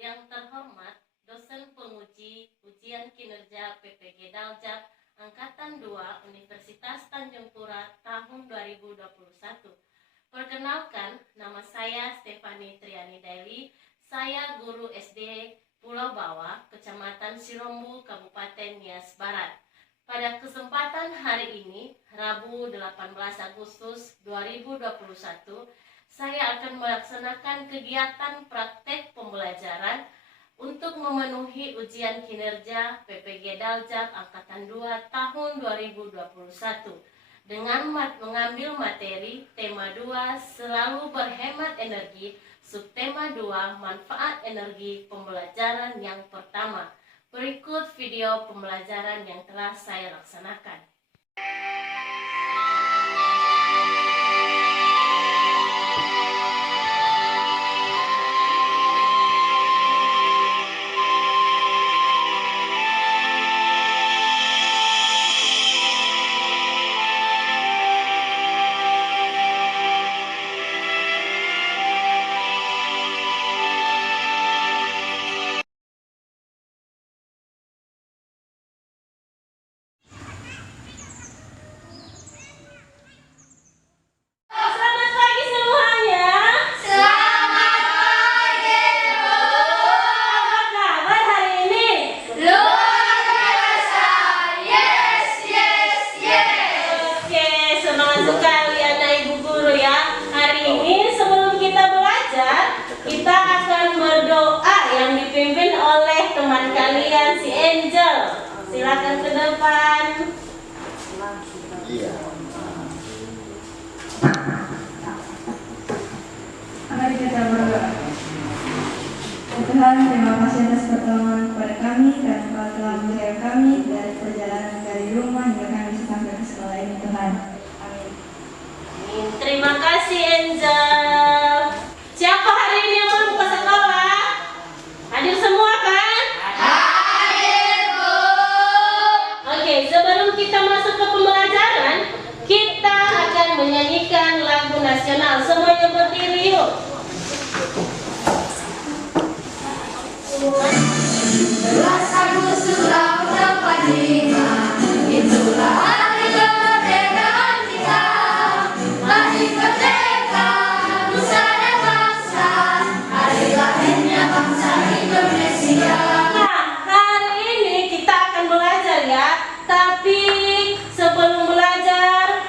Yang terhormat dosen penguji ujian kinerja PPG Daljab Angkatan 2 Universitas Tanjung Pura tahun 2021. Perkenalkan, nama saya Stefani Triani Daily. Saya guru SD Pulau Bawah, Kecamatan Sirombu, Kabupaten Nias Barat. Pada kesempatan hari ini, Rabu 18 Agustus 2021, saya akan melaksanakan kegiatan praktek pembelajaran untuk memenuhi ujian kinerja PPG Daljab Angkatan 2 tahun 2021 dengan mengambil materi tema 2 selalu berhemat energi, subtema 2 manfaat energi pembelajaran yang pertama. Berikut video pembelajaran yang telah saya laksanakan. Kita akan berdoa yang dipimpin oleh teman kalian si Angel. Silakan ke depan. Mari kita berdoa. Tuhan, terima kasih atas pertolongan kepada kami karena Engkau telah menjaga kami dari perjalanan dari rumah hingga kami bisa sampai ke sekolah ini, Tuhan. Amin. Terima kasih Angel. Siapa hari ini yang belum ke sekolah? Hadir semua kan? Hadir, Bu. Oke, sebelum kita masuk ke pembelajaran, kita akan menyanyikan lagu nasional. Semuanya berdiri yuk. Agustus tahun 45, itulah hari kemerdekaan kita. Hari merdeka, nusa dan bangsa, hari lahirnya bangsa Indonesia. Nah, hari ini kita akan belajar ya. Tapi sebelum belajar,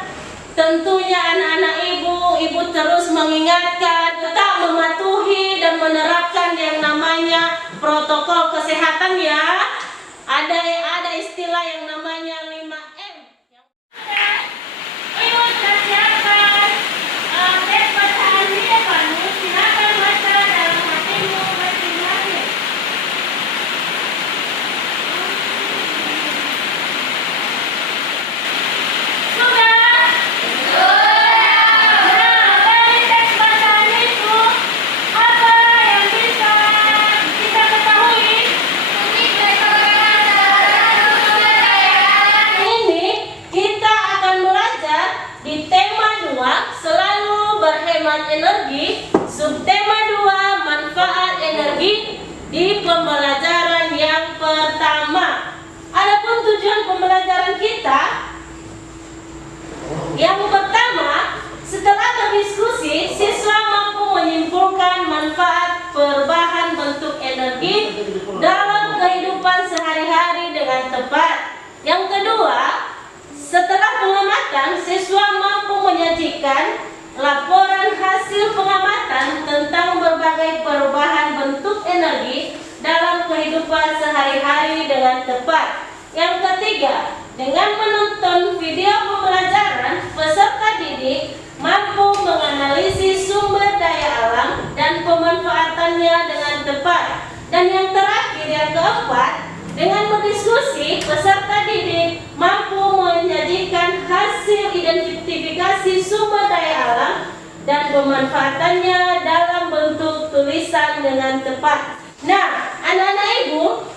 tentunya anak-anak ibu terus mengingatkan tetap mematuhi dan menerapkan yang namanya protokol kesehatan ya. Ada istilah yang namanya 5M. Ibu silakan tes bacaan di depanmu. Silakan baca dalam hatimu masing-masing. Sudah? Nah, dari teks bacaan itu apa yang bisa kita ketahui? Ini kita akan belajar di tema 2 selalu berhemat energi, subtema 2 manfaat energi di pembelajaran yang pertama. Adapun tujuan pembelajaran kita yang pertama, setelah berdiskusi, siswa mampu menyimpulkan manfaat perubahan bentuk energi dalam kehidupan sehari-hari dengan tepat. Yang kedua, setelah pengamatan, siswa mampu menyajikan laporan hasil pengamatan tentang berbagai perubahan bentuk energi dalam kehidupan sehari-hari dengan tepat. Yang ketiga, dengan menonton video pembelajaran, peserta didik mampu menganalisis sumber daya alam dan pemanfaatannya dengan tepat. Dan yang terakhir, yang keempat, dengan berdiskusi, peserta didik mampu menyajikan hasil identifikasi sumber daya alam dan pemanfaatannya dalam bentuk tulisan dengan tepat. Nah, anak-anak ibu,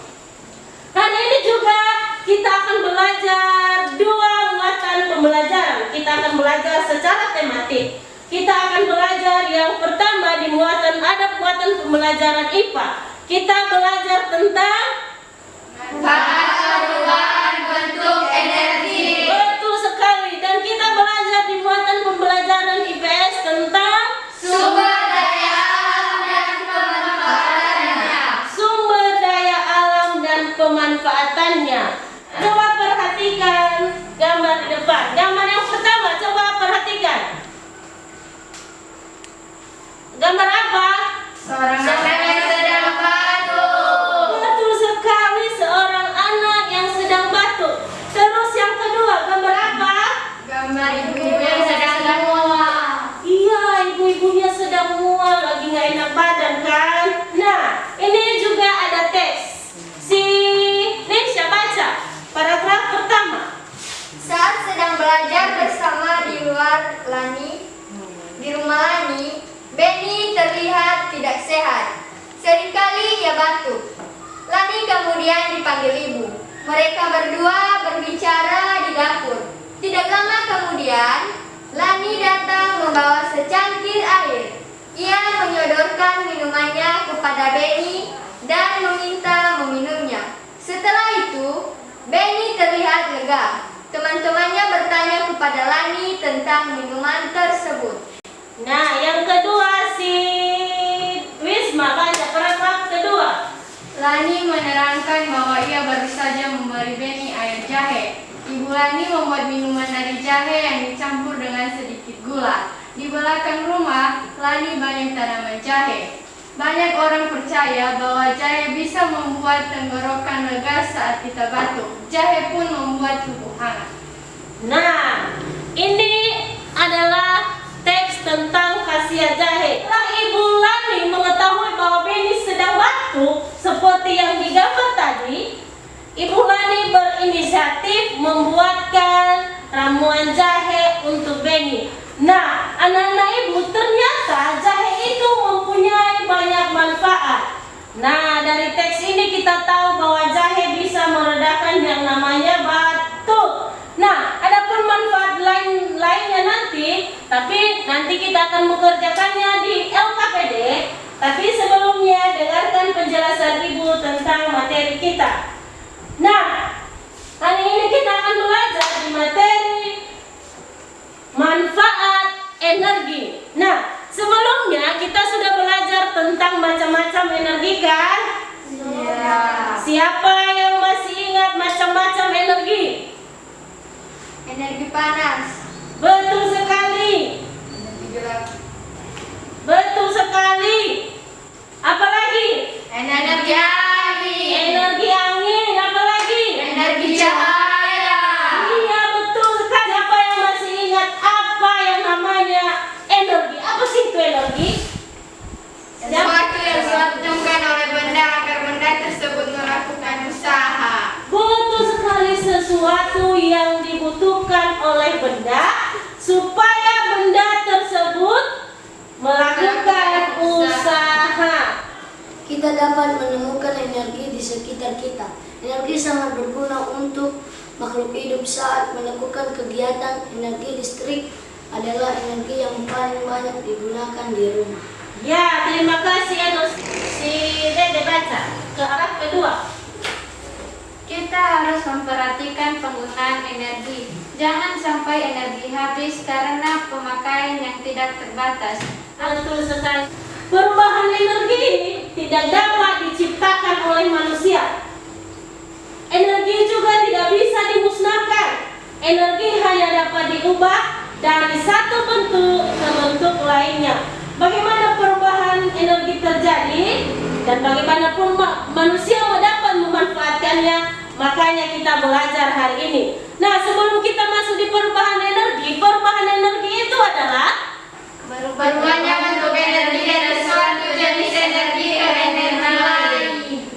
hari ini juga kita akan belajar 2 muatan pembelajaran. Kita akan belajar secara tematik. Kita akan belajar yang pertama di muatan ada muatan pembelajaran IPA. kita belajar tentang perubahan bentuk energi. betul sekali, dan kita belajar di muatan pembelajaran IPS tentang Sumber daya alam dan pemanfaatannya. sumber daya alam dan pemanfaatannya. Coba perhatikan gambar di depan. Gambar yang pertama, coba perhatikan. Gambar apa? Seorang yang sedang batuk. Betul sekali, seorang anak yang sedang batuk. Terus yang kedua, gambar apa? Gambar ibu-ibu yang sedang mual. Iya, ibu-ibunya sedang mual, lagi nggak enak badan kan? Nah, ini juga ada teks. Si Nesya baca paragraf pertama. Saat sedang belajar bersama di rumah Lani, Benny terlihat tidak sehat. Seringkali ia batuk. Lani kemudian dipanggil ibu. Mereka berdua berbicara di dapur. Tidak lama kemudian, Lani datang membawa secangkir air. Ia menyodorkan minumannya kepada Benny dan meminta meminumnya. Setelah itu, Benny terlihat lega. Teman-temannya bertanya kepada Lani tentang minuman tersebut. Nah, yang kedua si Wisma baca paragraf kedua. Lani menerangkan bahwa ia baru saja memberi Benny air jahe. Ibu Lani membuat minuman dari jahe yang dicampur dengan sedikit gula. Di belakang rumah, Lani banyak tanaman jahe. Banyak orang percaya bahwa jahe bisa membuat tenggorokan lega saat kita batuk. Jahe pun membuat tubuh hangat. Nah, ini adalah teks tentang khasiat jahe. Setelah Ibu Lani mengetahui bahwa Benny sedang batuk seperti yang digambar tadi, Ibu Lani berinisiatif membuatkan ramuan jahe untuk Benny. Nah, anak-anak ibu, ternyata jahe itu mempunyai banyak manfaat. Nah, dari teks ini kita tahu bahwa jahe bisa meredakan yang namanya batuk. Nah, ada pun manfaat lainnya nanti, tapi nanti kita akan mengerjakannya di LKPD. Tapi sebelumnya dengarkan penjelasan Ibu tentang materi kita. Nah, hari ini kita akan belajar di materi manfaat energi. Nah, sebelumnya kita sudah belajar tentang macam-macam energi kan? Iya. Siapa yang masih ingat macam-macam energi? Energi panas. Betul sekali. Energi gelap. Betul sekali. Apalagi? Energi angin. Energi angin. Apalagi? Energi cahaya. Iya, betul sekali. Siapa yang masih ingat apa yang namanya energi? Apa sih itu energi? Sesuatu yang dilakukan oleh benda agar benda tersebut melakukan usaha. Betul sekali, sesuatu yang dibutuhkan oleh benda supaya benda tersebut melakukan usaha. Kita dapat menemukan energi di sekitar kita. Energi sangat berguna untuk makhluk hidup saat melakukan kegiatan. Energi listrik adalah energi yang paling banyak digunakan di rumah. Ya, terima kasih Enos. Si Dede baca ke arah kedua. Kita harus memperhatikan penggunaan energi. Jangan sampai energi habis karena pemakaian yang tidak terbatas. Betul sekali. Perubahan energi tidak dapat diciptakan oleh manusia. Energi juga tidak bisa dimusnahkan. Energi hanya dapat diubah dari satu bentuk ke bentuk lainnya. Bagaimana perubahan energi terjadi dan bagaimanapun manusia dapat memanfaatkannya, makanya kita belajar hari ini. Nah, sebelum kita masuk di perubahan energi itu adalah Berubahnya bentuk energi dari suatu jenis energi ke energi lain.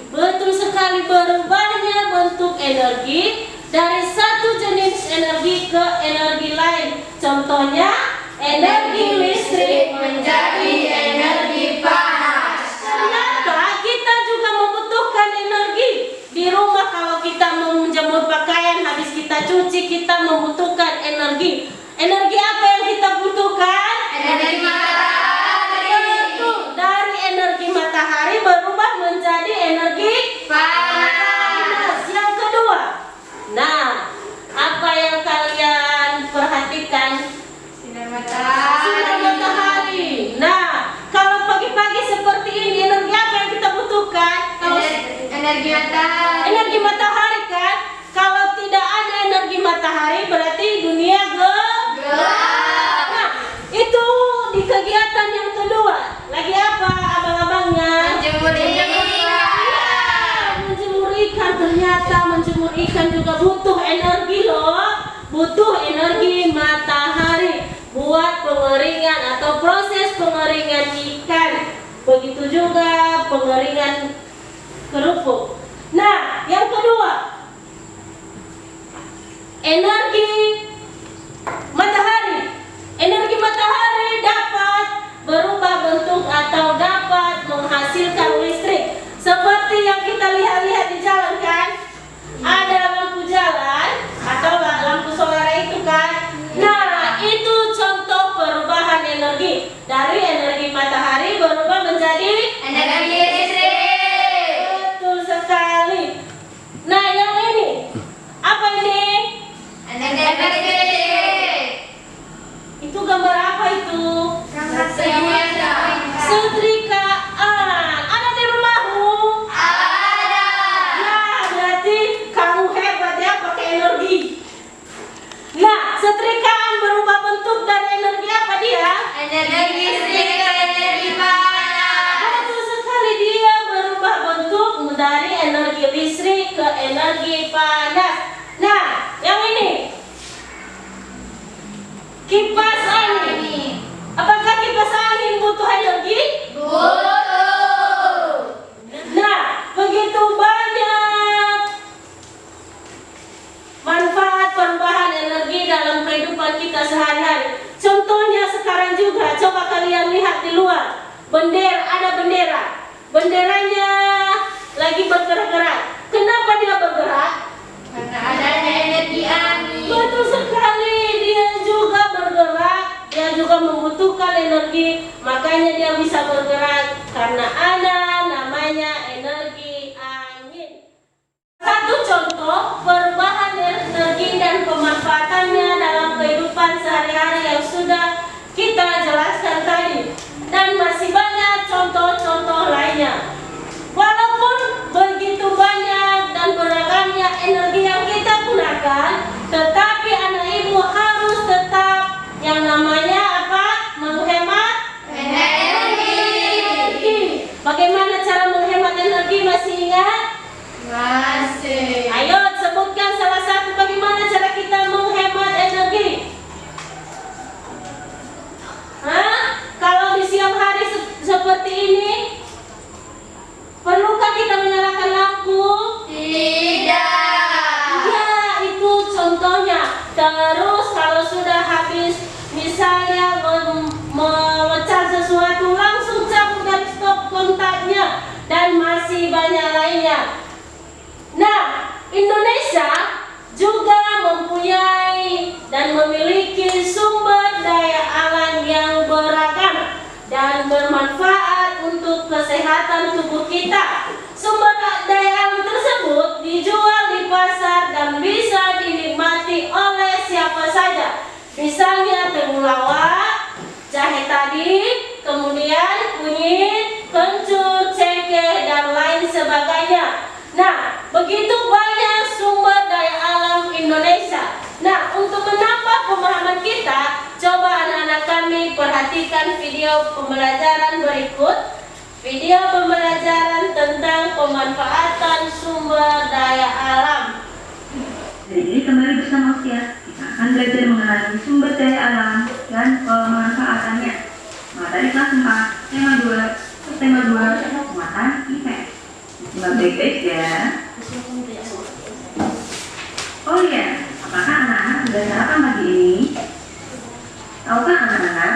betul sekali, berubahnya bentuk energi dari satu jenis energi ke energi lain. Contohnya, energi listrik menjadi energi panas. Ternyata kita juga membutuhkan energi. Di rumah kalau kita menjemur pakaian, habis kita cuci, kita membutuhkan energi. Energi apa yang kita butuhkan? Energi matahari. Betul, dari energi matahari berubah menjadi Energi matahari. Energi matahari kan? Kalau tidak ada energi matahari berarti dunia gelap. Nah, itu di kegiatan yang kedua. Lagi apa abang-abangnya? Menjemur ikan. Menjemur ikan. Ternyata menjemur ikan juga butuh energi loh. Butuh energi matahari buat pengeringan atau proses pengeringan ikan. Begitu juga pengeringan kerupuk. Nah, yang kedua, energi matahari. Energi matahari dapat berubah bentuk atau dapat menghasilkan listrik. Seperti yang kita lihat-lihat di jalan kan? Ada lampu jalan atau lampu solar itu kan? Nah, itu contoh perubahan energi. Dari energi matahari berubah menjadi Energi listrik. betul sekali. Nah, yang ini apa ini? Energi listrik. Itu gambar apa itu? Setrikaan. Ada di rumahmu? Ada. Nah, berarti kamu hebat ya pakai energi. Nah, setrikaan berubah bentuk dari energi apa dia? Energi listrik ke energi panas. Betul sekali, dia berubah bentuk dari energi listrik ke energi panas. Nah, yang ini kipas angin. Apakah kipas angin butuh energi? Butuh. Nah, begitu banyak manfaat perubahan energi dalam kehidupan kita sehari-hari. Contohnya sekarang juga, coba kalian lihat di luar. Ada bendera. Benderanya lagi bergerak-gerak. Kenapa dia bergerak? Karena adanya energi angin. Betul sekali, dia juga bergerak. Dia juga membutuhkan energi, makanya dia bisa bergerak karena ada namanya energi angin. Satu contoh perubahan energi dan pemanfaatannya dalam kehidupan sehari-hari yang sudah kita jelaskan tadi, dan masih banyak contoh-contoh lainnya. Walaupun begitu banyak dan beragamnya energi yang kita gunakan, tetapi anak ibu harus tetap yang namanya apa? Menghemat energi. Bagaimana cara menghemat energi, masih ingat? Masih. Ayo sebutkan salah satu bagaimana cara kita menghemat energi. Hah? Kalau di siang hari seperti ini, perlukah kita menyalakan lampu? Tidak. Ya, itu contohnya. Terus kalau sudah habis misalnya memecah sesuatu, langsung cabut dan stop kontaknya, dan masih banyak lainnya. Nah, Indonesia juga mempunyai dan memiliki sumber daya alam yang beragam dan bermanfaat untuk kesehatan tubuh kita. Sumber daya alam tersebut dijual di pasar dan bisa dinikmati oleh siapa saja. Misalnya temulawak, jahe tadi, kemudian kunyit, kencur, cengkeh, dan lain sebagainya. Nah, begitu banyak sumber daya alam Indonesia. Nah, untuk menambah pemahaman kita, coba anak-anak kami perhatikan video pembelajaran berikut. Video pembelajaran tentang pemanfaatan sumber daya alam. Hari ini kembali bersama Ustias, kita akan belajar mengenai sumber daya alam dan pemanfaatannya. Materi kelas 4, tema 2, subtema 2, penguatan IPS. Simak baik-baik ya. Oh iya, apakah anak-anak sudah sarapan pagi ini? Tahukah anak-anak,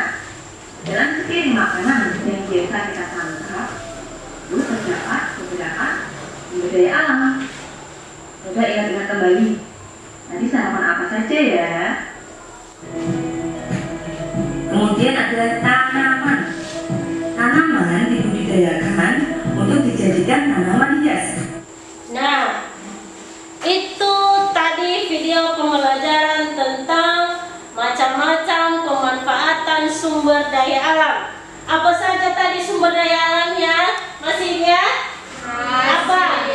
dalam sepiring makanan yang biasa kita santap, itu terdapat beberapa sumber daya alam. Coba ingat-ingat kembali. Tadi sarapan apa saja ya? Kemudian ada tanaman. Tanaman dibudidayakan untuk dijadikan tanaman hias. Nah, itu tadi video pembelajaran tentang macam-macam pemanfaatan sumber daya alam. Apa saja tadi sumber daya alamnya? Masih ingat? Apa?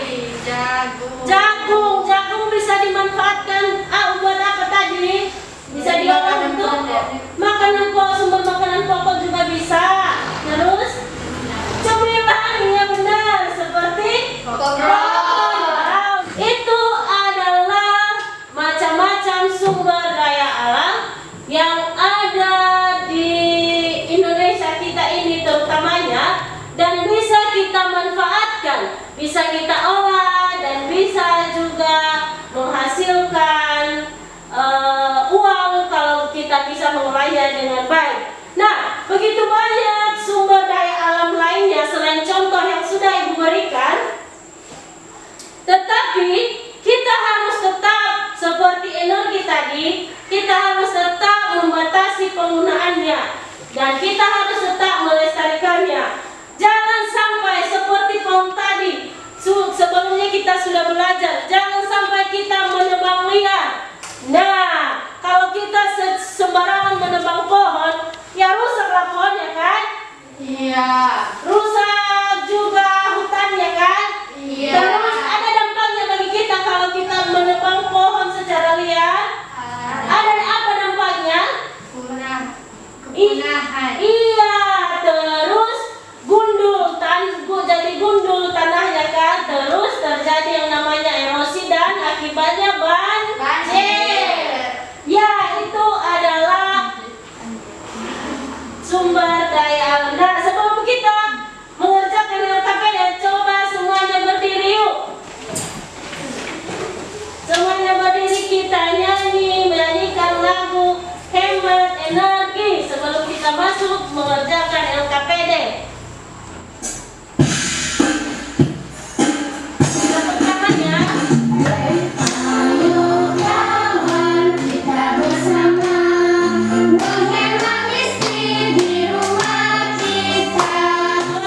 bisa kita olah dan bisa juga menghasilkan uang kalau kita bisa mengolahnya dengan baik. Nah, begitu banyak sumber daya alam lainnya selain contoh yang sudah Ibu berikan, tetapi kita harus tetap seperti energi tadi, kita harus tetap membatasi penggunaannya dan kita harus tetap melestarikannya. Jangan sampai seperti pohon tadi, sebelumnya kita sudah belajar, jangan sampai kita menebang liar. Nah, kalau kita sembarangan menebang pohon, ya rusaklah pohonnya kan? Iya. Rusak juga hutannya kan? Iya. Terus ada dampaknya bagi kita kalau kita menebang pohon secara liar. Ada apa dampaknya? Kepunahan. Iya, terus jadi gundul tanahnya kan? Terus terjadi yang namanya erosi dan akibatnya banjir. Ya, itu adalah sumber daya alam. Nah, sebelum kita mengerjakan LKPD, coba semuanya berdiri yuk. Semuanya berdiri, kita menyanyikan lagu hemat energi sebelum kita masuk mengerjakan LKPD. Tepuk tangannya.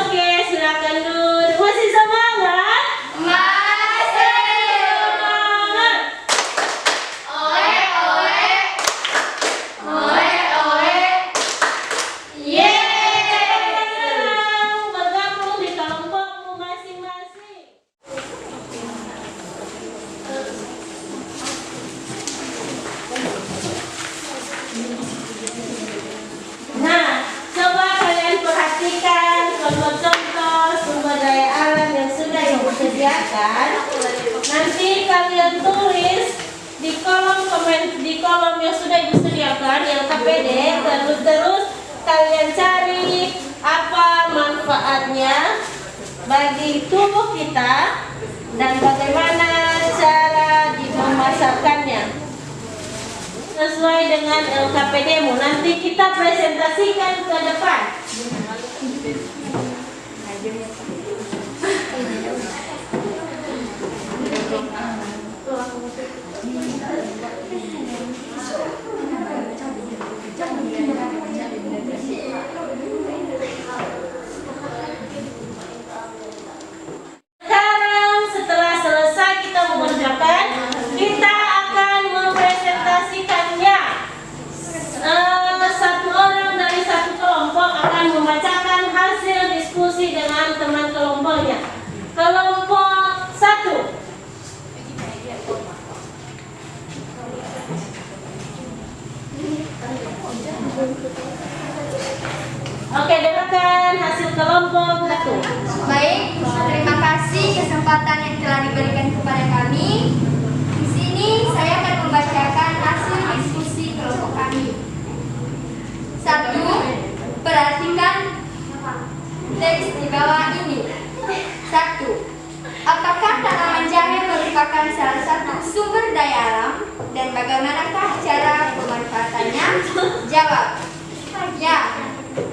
Oke, silakan duduk. Masih semangat? Semangat. Bergabung di kelompokmu masing-masing. Nah, coba kalian perhatikan contoh-contoh sumber daya alam yang sudah Ibu sediakan. Nanti kalian tulis di kolom yang sudah Ibu sediakan yang KPD, terus kalian cari apa manfaatnya bagi tubuh kita dan bagaimana cara memasarkannya sesuai dengan LKPD-mu. Nanti kita presentasikan ke depan. Sekarang setelah selesai kita mengerjakan, kita akan mempresentasikannya. Satu orang dari satu kelompok akan membacakan hasil diskusi dengan teman kelompoknya. Kelompok 1. Oke, dengarkan hasil kelompok 1. Baik, terima kasih kesempatan yang telah diberikan kepada kami. Di sini saya akan membacakan hasil diskusi kelompok kami. 1. Perhatikan teks di bawah ini. 1. Apakah tanaman jahe merupakan salah satu sumber daya alam dan bagaimanakah cara pemanfaatannya? Jawab. Ya.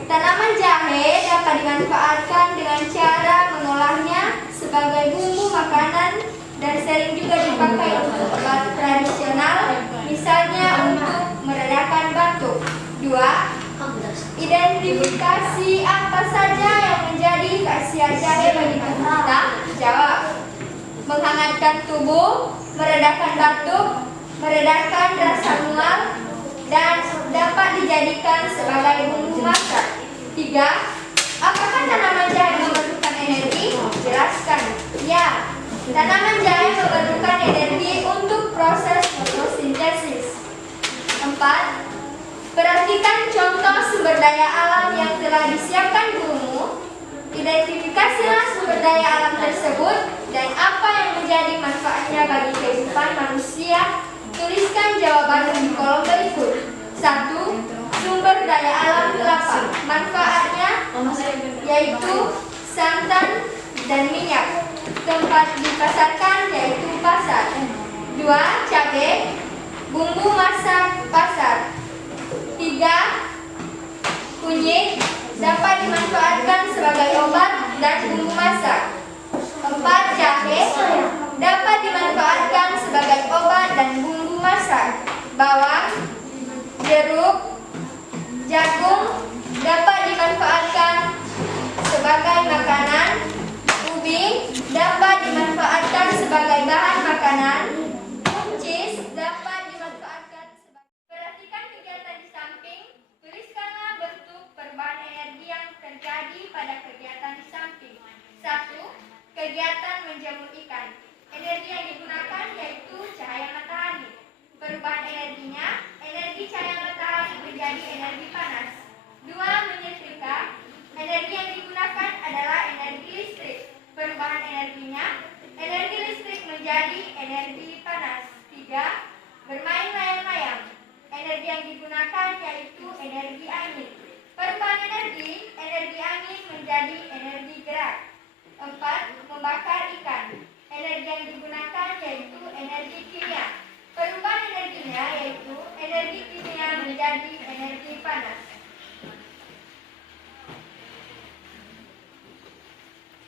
Tanaman jahe dapat dimanfaatkan dengan cara mengolahnya sebagai bumbu makanan dan sering juga dipakai untuk obat tradisional, misalnya untuk meredakan batuk. 2. Identifikasi apa saja yang menjadi khasiat jahe bagi tubuh kita? Jawab. Menghangatkan tubuh, meredakan batuk, meredakan rasa mual, dan dapat dijadikan sebagai bumbu masak. 3. Apakah tanaman jahe memerlukan energi? Jelaskan. Ya, tanaman jahe memerlukan energi untuk proses fotosintesis. 4. Perhatikan contoh sumber daya alam yang telah disiapkan gurumu. Identifikasilah sumber daya alam tersebut dan apa yang menjadi manfaatnya bagi kehidupan manusia. Tuliskan jawaban di kolom berikut. 1. Sumber daya alam kelapa. Manfaatnya yaitu santan dan minyak. tempat dipasarkan yaitu pasar. 2. Cabai, bumbu masak pasar. 3. Kunyit, dapat dimanfaatkan sebagai obat dan bumbu masak. 4. Jahe, dapat dimanfaatkan sebagai obat dan bumbu masak. Bawang, jeruk, jagung, dapat dimanfaatkan sebagai makanan. Ubi, dapat dimanfaatkan sebagai bahan makanan. Cheese, dapat dimanfaatkan sebagai... Perhatikan kegiatan di samping. Tuliskanlah bentuk perubahan energi yang terjadi pada kegiatan di samping. 1. Kegiatan menjemur ikan. Energi yang digunakan yaitu cahaya matahari. Perubahan energinya, energi cahaya matahari menjadi energi panas. 2. Menyetrika. Energi yang digunakan adalah energi listrik. Perubahan energinya, energi listrik menjadi energi panas. 3. Bermain layang-layang. Energi yang digunakan yaitu energi angin. Perubahan energi angin menjadi energi gerak. 4. Membakar ikan. Energi yang digunakan yaitu energi kimia. Perubahan energinya yaitu energi kimia menjadi energi panas.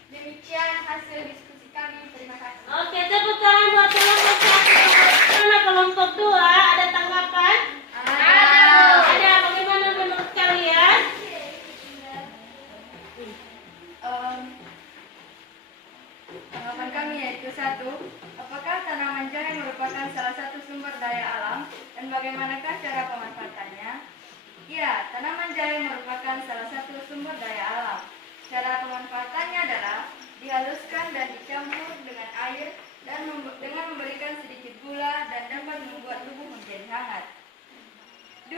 Demikian hasil diskusi kami. Terima kasih. Oke, tepuk tangan buat kelompok 1. Karena kelompok 2 ada tanggapan? Ada. Bagaimana menurut kalian? Tanggapan kami yaitu 1. Apakah tanaman jahe merupakan salah satu sumber daya alam dan bagaimanakah cara pemanfaatannya? Ya, tanaman jahe merupakan salah satu sumber daya alam. Cara pemanfaatannya adalah dihaluskan dan dicampur dengan air dan dengan memberikan sedikit gula dan dapat membuat tubuh menjadi hangat. 2.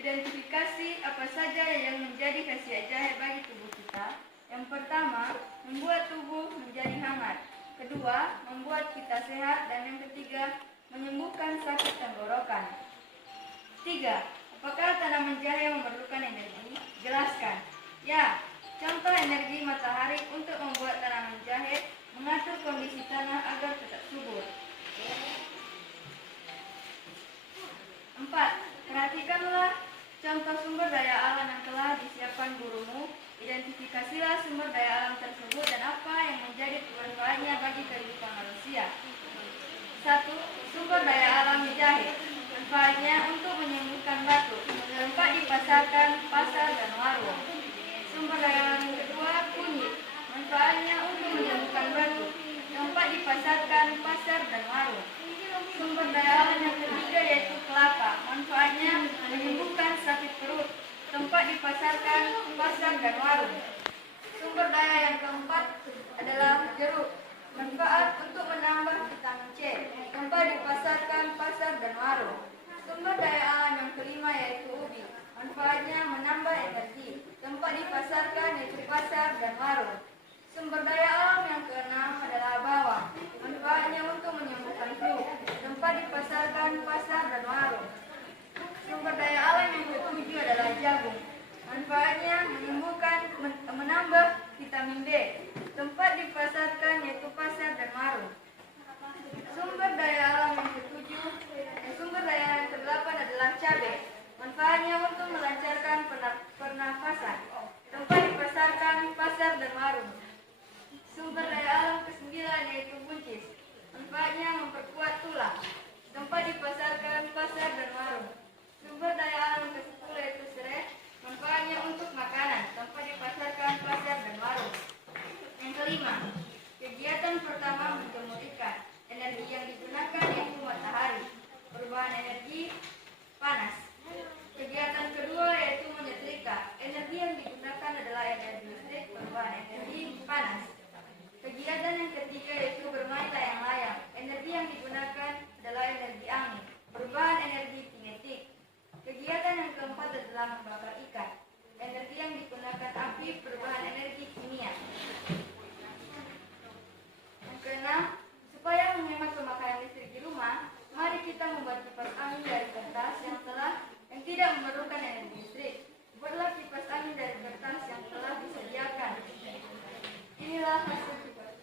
Identifikasi apa saja yang menjadi khasiat jahe bagi tubuh kita. Yang pertama, membuat tubuh menjadi hangat. Kedua, membuat kita sehat. Dan yang ketiga, menyembuhkan sakit tenggorokan. 3. Apakah tanaman jahe memerlukan energi? Jelaskan. Ya, contoh energi matahari untuk membuat tanaman jahe mengatur kondisi tanah agar tetap subur. 4. Perhatikanlah contoh sumber daya alam yang telah disiapkan gurumu. Identifikasilah sumber daya alam tersebut dan apa yang menjadi manfaatnya bagi kehidupan manusia. 1. Sumber daya alam jahe. Manfaatnya untuk menyembuhkan batuk. Tempat dipasarkan pasar dan warung. Sumber daya alam yang kedua, kunyit. Manfaatnya untuk menyembuhkan batuk. Tempat dipasarkan pasar dan warung. Sumber daya alam yang ketiga yaitu kelapa. Manfaatnya menyembuhkan sakit perut. Tempat dipasarkan pasar dan warung. Sumber daya yang keempat adalah jeruk. Manfaat untuk menambah vitamin C. Tempat dipasarkan pasar dan warung. Sumber daya alam yang kelima yaitu ubi. Manfaatnya menambah energi. Tempat dipasarkan yaitu pasar dan warung. Sumber daya alam yang keenam adalah bawang. Manfaatnya untuk menyembuhkan flu. Tempat dipasarkan pasar dan warung. Sumber daya alam yang ketujuh adalah jagung. Manfaatnya menyembuhkan, menambah vitamin D. Tempat dipasarkan yaitu pasar dan warung. Sumber daya alam yang sumber daya yang kedelapan adalah cabai. Manfaatnya untuk melancarkan pernafasan. Tempat dipasarkan pasar dan warung. Sumber daya alam kesembilan yaitu buncis. Manfaatnya memperkuat tulang. Tempat dipasarkan pasar dan warung. Sumber daya alam ke-10 yaitu serai. Manfaatnya untuk makanan. Tempat dipasarkan pasar dan warung. Yang kelima, kegiatan pertama menjemur ikan. Energi yang digunakan yaitu matahari. Perubahan energi panas. Kegiatan kedua yaitu menyetrika. Energi yang digunakan adalah energi listrik. Perubahan energi panas. Kegiatan yang ketiga yaitu bermain layang-layang. Energi yang digunakan adalah energi angin. Perubahan energi kinetik. Kegiatan yang keempat adalah membakar ikan. Energi yang digunakan api. Perubahan energi kimia. Yang keenam, supaya menghemat pemakaian listrik di rumah, mari kita membuat kipas angin dari kertas yang tidak memerlukan energi listrik. Buatlah kipas angin dari kertas yang telah disediakan. Inilah hasil kipas.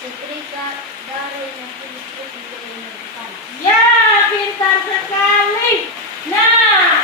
setrika dari energi listrik menjadi energi panas. Ya, pintar sekali. Nah,